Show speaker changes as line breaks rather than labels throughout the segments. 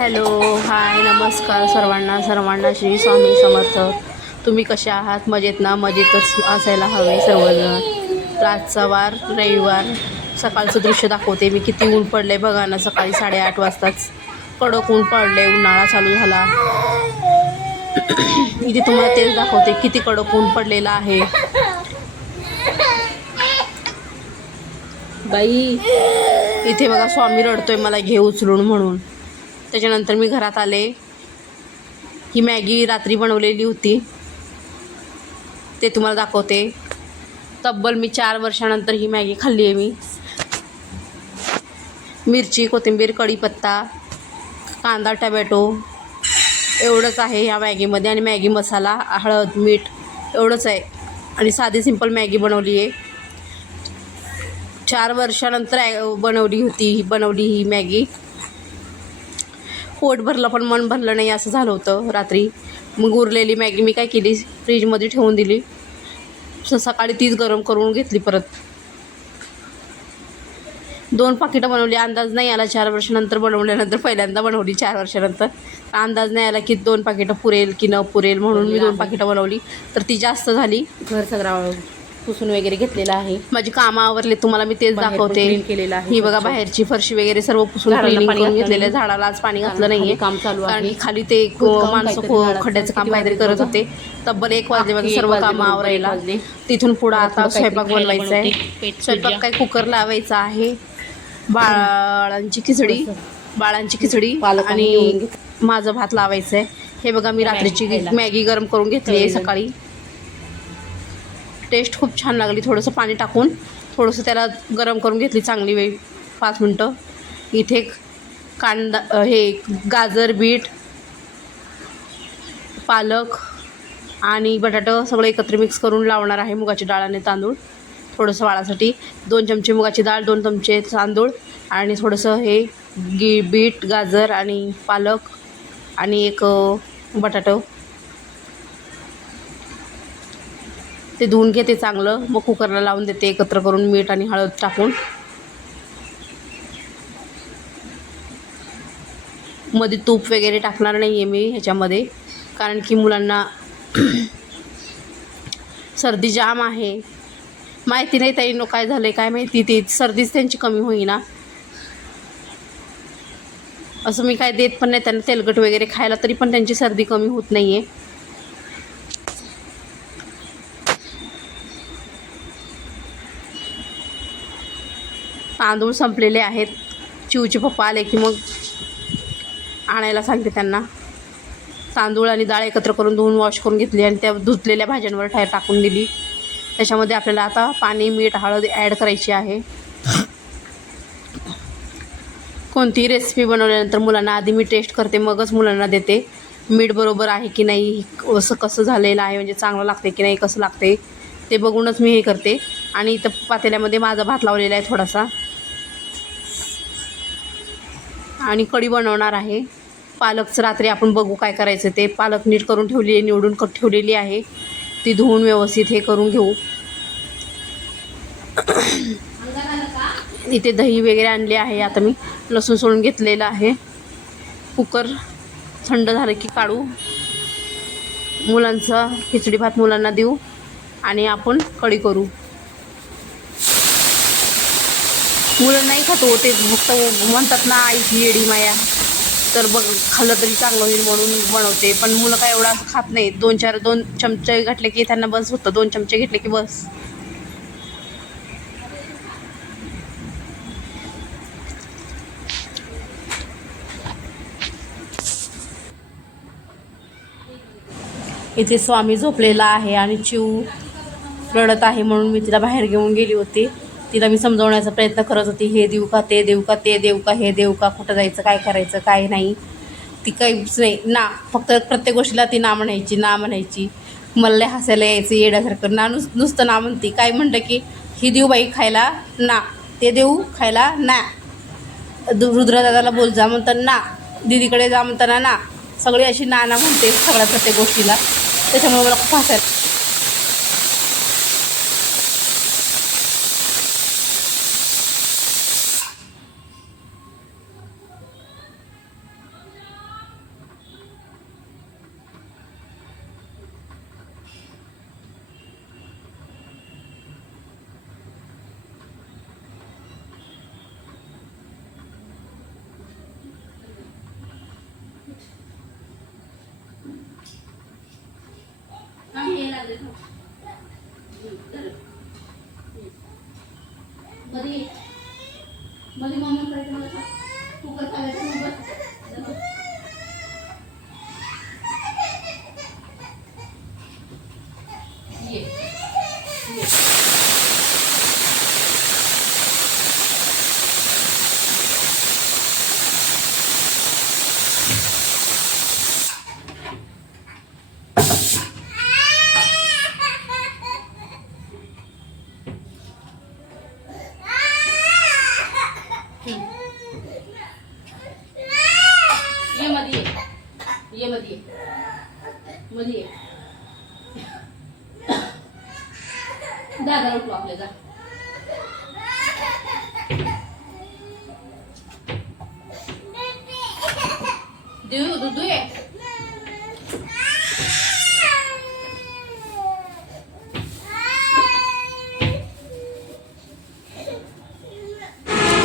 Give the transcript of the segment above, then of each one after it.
Hello hi नमस्कार सर्वांना सर्वांना श्री स्वामी समर्थ. तुम्ही कसे आहात? मजेत ना? मजेतच असायला हवे सर्वजण. तर आजचा वार रविवार सकाळचं दृश्य दाखवते. मी किती ऊन पडले बघा ना सकाळी साडेआठ वाजताच. कडक ऊन पडले उन्हाळा चालू झाला. इथे तुम्हाला तेच दाखवते किती कडक ऊन पडलेलं आहे. बाई इथे बघा स्वामी रडतोय मला घे उचलून म्हणून. त्याच्यानंतर मी घरात आले. ही मॅगी रात्री बनवलेली होती. ते तुम्हाला दाखवते. तब्बल मी चार वर्षानंतर ही मॅगी खाल्ली आहे मी. मिरची कोथिंबीर कढीपत्ता कांदा टमॅटो एवढंच आहे ह्या मॅगीमध्ये आणि मॅगी मसाला हळद मीठ एवढंच आहे. आणि साधी सिंपल मॅगी बनवली आहे. चार वर्षानंतर बनवली होती ही बनवली ही मॅगी. पोट भरलं पण मन भरलं नाही असं झालं होतं रात्री. मग उरलेली मॅगी मी काय केली? फ्रीजमध्ये ठेवून दिली. सकाळी तीच गरम करून घेतली परत. दोन पाकिटं बनवली. अंदाज नाही आला चार वर्षानंतर बनवल्यानंतर पहिल्यांदा बनवली चार वर्षानंतर. अंदाज नाही आला की दोन पाकिटं पुरेल की न पुरेल म्हणून मी दोन पाकिटं बनवली. तर ती जास्त झाली.
घर सगळा पुसून वगैरे घेतलेला आहे
माझी कामं आवरले तुम्हाला मी तेच दाखवते
clean केलेलं आहे
ही बघा. बाहेरची फरशी वगैरे सर्व पुसून करून
घातलं
घेतलेलं. झाडाला आज पाणी घातलं नाहीये
काम चालू
की खाली ते माणसं. खड्ड्याचं काम काहीतरी करत. होते तब्बल एक वाजले सर्व कामं आवरायला. तिथून पुढं आता स्वयंपाक बनवायचा आहे स्वयंपाक. काय कुकर लावायचा आहे बाळांची खिचडी बाळांची खिचडी
आणि
आणि माझं भात लावायचं आहे हे बघा मी रात्रीची. मॅगी गरम करून घेतली आहे. सकाळी टेस्ट खूप छान लागली. थोडंसं पाणी टाकून थोडंसं त्याला गरम करून घेतली चांगली वेळ पाच मिनटं. इथे कांदा हे गाजर बीट पालक आणि बटाटं सगळं एकत्र मिक्स करून लावणार आहे मुगाची डाळ आणि तांदूळ. थोडंसं वाळासाठी दोन चमचे मुगाची डाळ दोन चमचे तांदूळ आणि थोडंसं हे गी बीट गाजर आणि पालक आणि एक बटाटं. ते धुवून घेते चांगलं. मग कुकरला लावून देते एकत्र करून मीठ आणि हळद टाकून. मध्ये तूप वगैरे टाकणार नाही आहे मी ह्याच्यामध्ये. कारण की मुलांना सर्दी जाम आहे. माहिती नाही ताईनो काय झालं आहे काय माहिती ती सर्दीच त्यांची कमी होईना. असं मी काय देत पण नाही त्यांना तेलकट वगैरे खायला तरी पण त्यांची सर्दी कमी होत नाही आहे तांदूळ संपलेले आहेत. चिवचे पप्पा आले की मग आणायला सांगते त्यांना. तांदूळ आणि डाळ एकत्र करून धुवून वॉश करून घेतली आणि त्या धुतलेल्या भाज्यांवर ठाय टाकून दिली. त्याच्यामध्ये आपल्याला आता पाणी मीठ हळद ॲड करायची आहे. कोणतीही रेसिपी बनवल्यानंतर मुलांना आधी मी टेस्ट करते मगच मुलांना देते. मीठ बरोबर आहे की नाही असं कसं झालेलं आहे म्हणजे चांगलं लागते की नाही कसं लागते ते बघूनच मी हे करते. आणि इथं पातेल्यामध्ये माझा भात लावलेला आहे थोडासा. आणि कढी बनवणार आहे. पालकचं रात्री आपण बघू काय करायचं ते. पालक नीट करून ठेवली आहे निवडून क ठेवलेली आहे. ती धुवून व्यवस्थित हे करून घेऊ. इथे दही वगैरे आणले आहे. आता मी लसूण सोडून घेतलेलं आहे. कुकर थंड झालं की काढू. मुलांचा खिचडी भात मुलांना देऊ. आणि आपण कढी करू. मुलं नाही खात हो ते फक्त म्हणतात ना आईची येडी माया. तर बघ खाल्लं तरी चांगलं होईल म्हणून बनवते. पण मुलं काय एवढा असं खात नाही दोन चार दोन चमचे घातले की त्यांना बस होतं. दोन चमचे घेतले की बस. इथे स्वामी झोपलेला आहे आणि चिव रडत आहे म्हणून मी तिला बाहेर घेऊन गेली होती. तिला मी समजवण्याचा प्रयत्न करत होती हे देऊ का ते देऊ का ते देऊ का हे देऊ का कुठं जायचं काय करायचं काय नाही. ती काहीच नाही ना फक्त प्रत्येक गोष्टीला ती ना म्हणायची ना म्हणायची. मला हसायला यायचं येण्यासारखं ना नुस नुसतं ना म्हणते. काय म्हणतं की ही देऊ बाई खायला ना ते देऊ खायला ना. दु- रुद्रदादाला बोल जा म्हणतात ना दीदीकडे जा म्हणताना ना. सगळी अशी ना ना म्हणते सगळ्या प्रत्येक गोष्टीला. त्याच्यामुळे मला खूप हसायला ये मध्ये ये मध्ये मध्ये दादा उठवा आपल्या जा. देऊ दुधू ये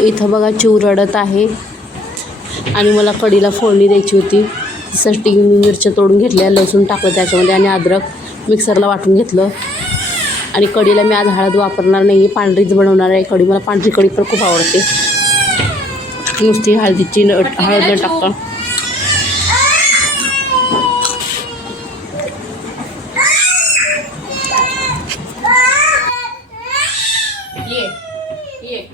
इथं बघा चिव रडत आहे. आणि मला कढीला फोडणी द्यायची होती. त्यासाठी मी मिरच्या तोडून घेतल्या लसूण टाकलं त्याच्यामध्ये आणि अद्रक मिक्सरला वाटून घेतलं. आणि कढीला मी आज हळद वापरणार नाही पांढरीच बनवणार आहे. कढी मला पांढरी कढी पण खूप आवडते. नुसती हळदीची न हळद न टाकता. ये ये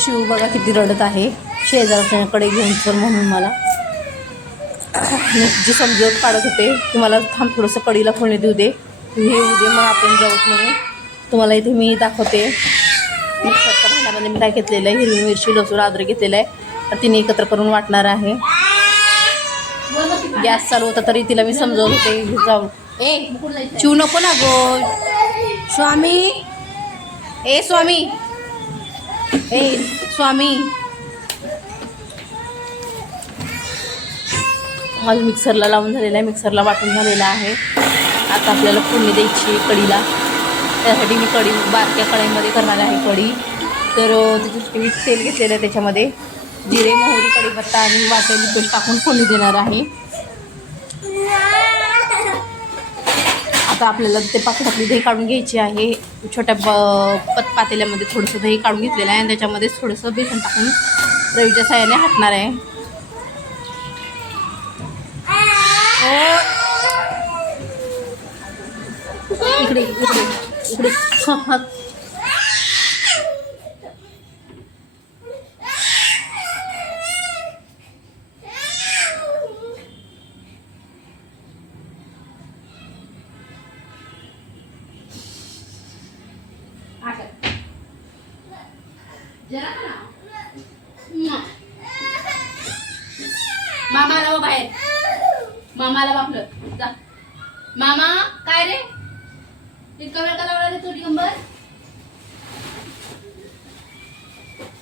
शिव बघा किती रडत आहे शेजारच्याकडे घेऊन चल म्हणून मला. मी जी समजवत काढत होते की मला थांब थोडंसं कढीला फोडणी देऊ दे. हे येऊ दे मग आपण जाऊत म्हणून तुम्हाला इथे मी दाखवते. मिक्सरच्या भांड्यामध्ये मी काय घेतलेलं आहे हिरवी मिरची लसूण अद्रक घेतलेलं आहे. तर तिने एकत्र करून वाटणार आहे. गॅस चालू होता तरी तिला मी समजवत होते जाऊन. ए चिव नको ना गो. स्वामी. ए स्वामी. ए स्वामी. माझं मिक्सरला लावून झालेलं आहे मिक्सरला वाटून झालेलं आहे. आता आपल्याला फोडणी द्यायची कढीला. त्यासाठी मी कढी बारक्या कढईमध्ये करणार आहे कढी. तर त्याच्यासाठी मी तेल घेतलेलं आहे त्याच्यामध्ये. जिरे मोहरी कढीपत्ता आणि वाटेल पेस्ट टाकून फोडणी देणार आहे. आता आपल्याला ते पाकळातली दही काढून घ्यायची आहे. छोट्या ब पत पातेल्यामध्ये थोडंसं दही काढून घेतलेलं आहे आणि त्याच्यामध्येच थोडंसं बेसन टाकून रवीच्या साह्याने हाटणार आहे. इकडे इकडे इकडे हा, हा. जरा का ना मामा आला हो बाहेर मामा आला बापलं जा मामा काय रे इतका वेळ का लावला रे तू दिगंबर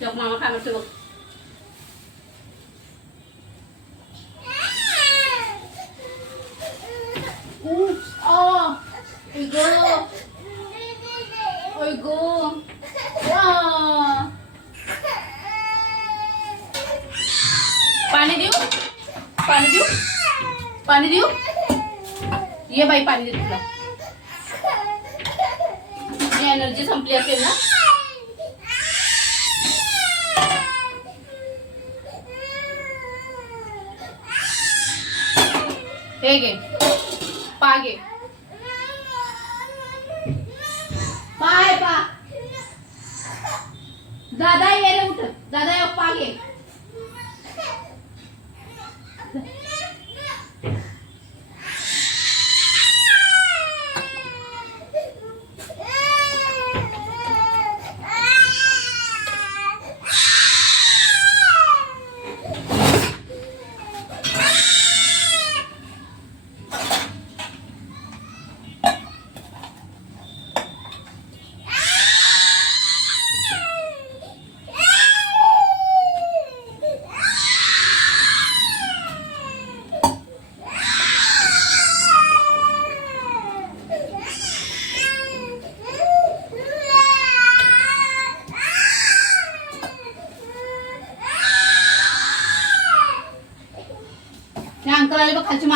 चौक मामा काय म्हणतो बघ Oops, oh, oy go, oy go, wow. पाणी देऊ पाणी देऊ पाणी देऊ ये बाई पाणी दे तुला एनर्जी संपली असेल ना? हे घे. पागे. पाय पा. दादा ये रे उठ. दादा पागे.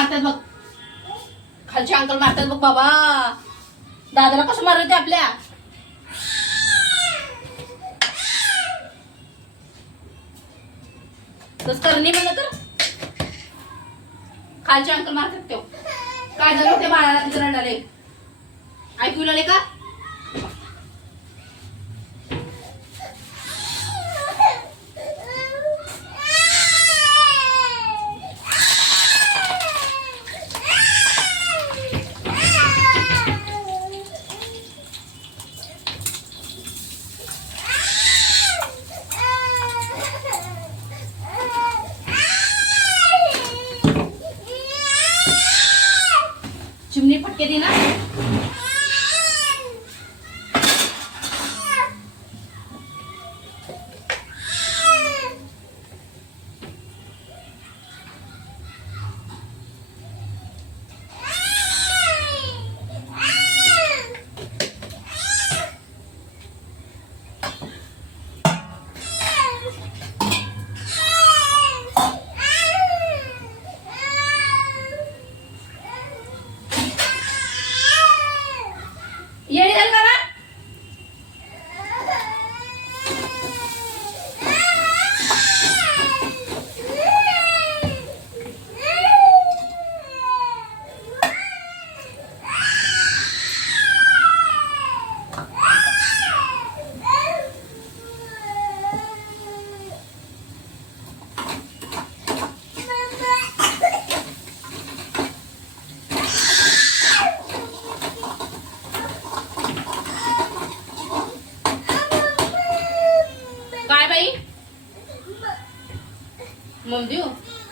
मारतात बघ. खालचे अंकल मारतात बघ बाबा. दादाला कसं मारत आपल्या? तस कर नाही म्हणलं तर खालचे अंकल मारतात तो काय झालं? ते बाळाला तिथं रडाले ऐकू लागले का?
झटके दे Não.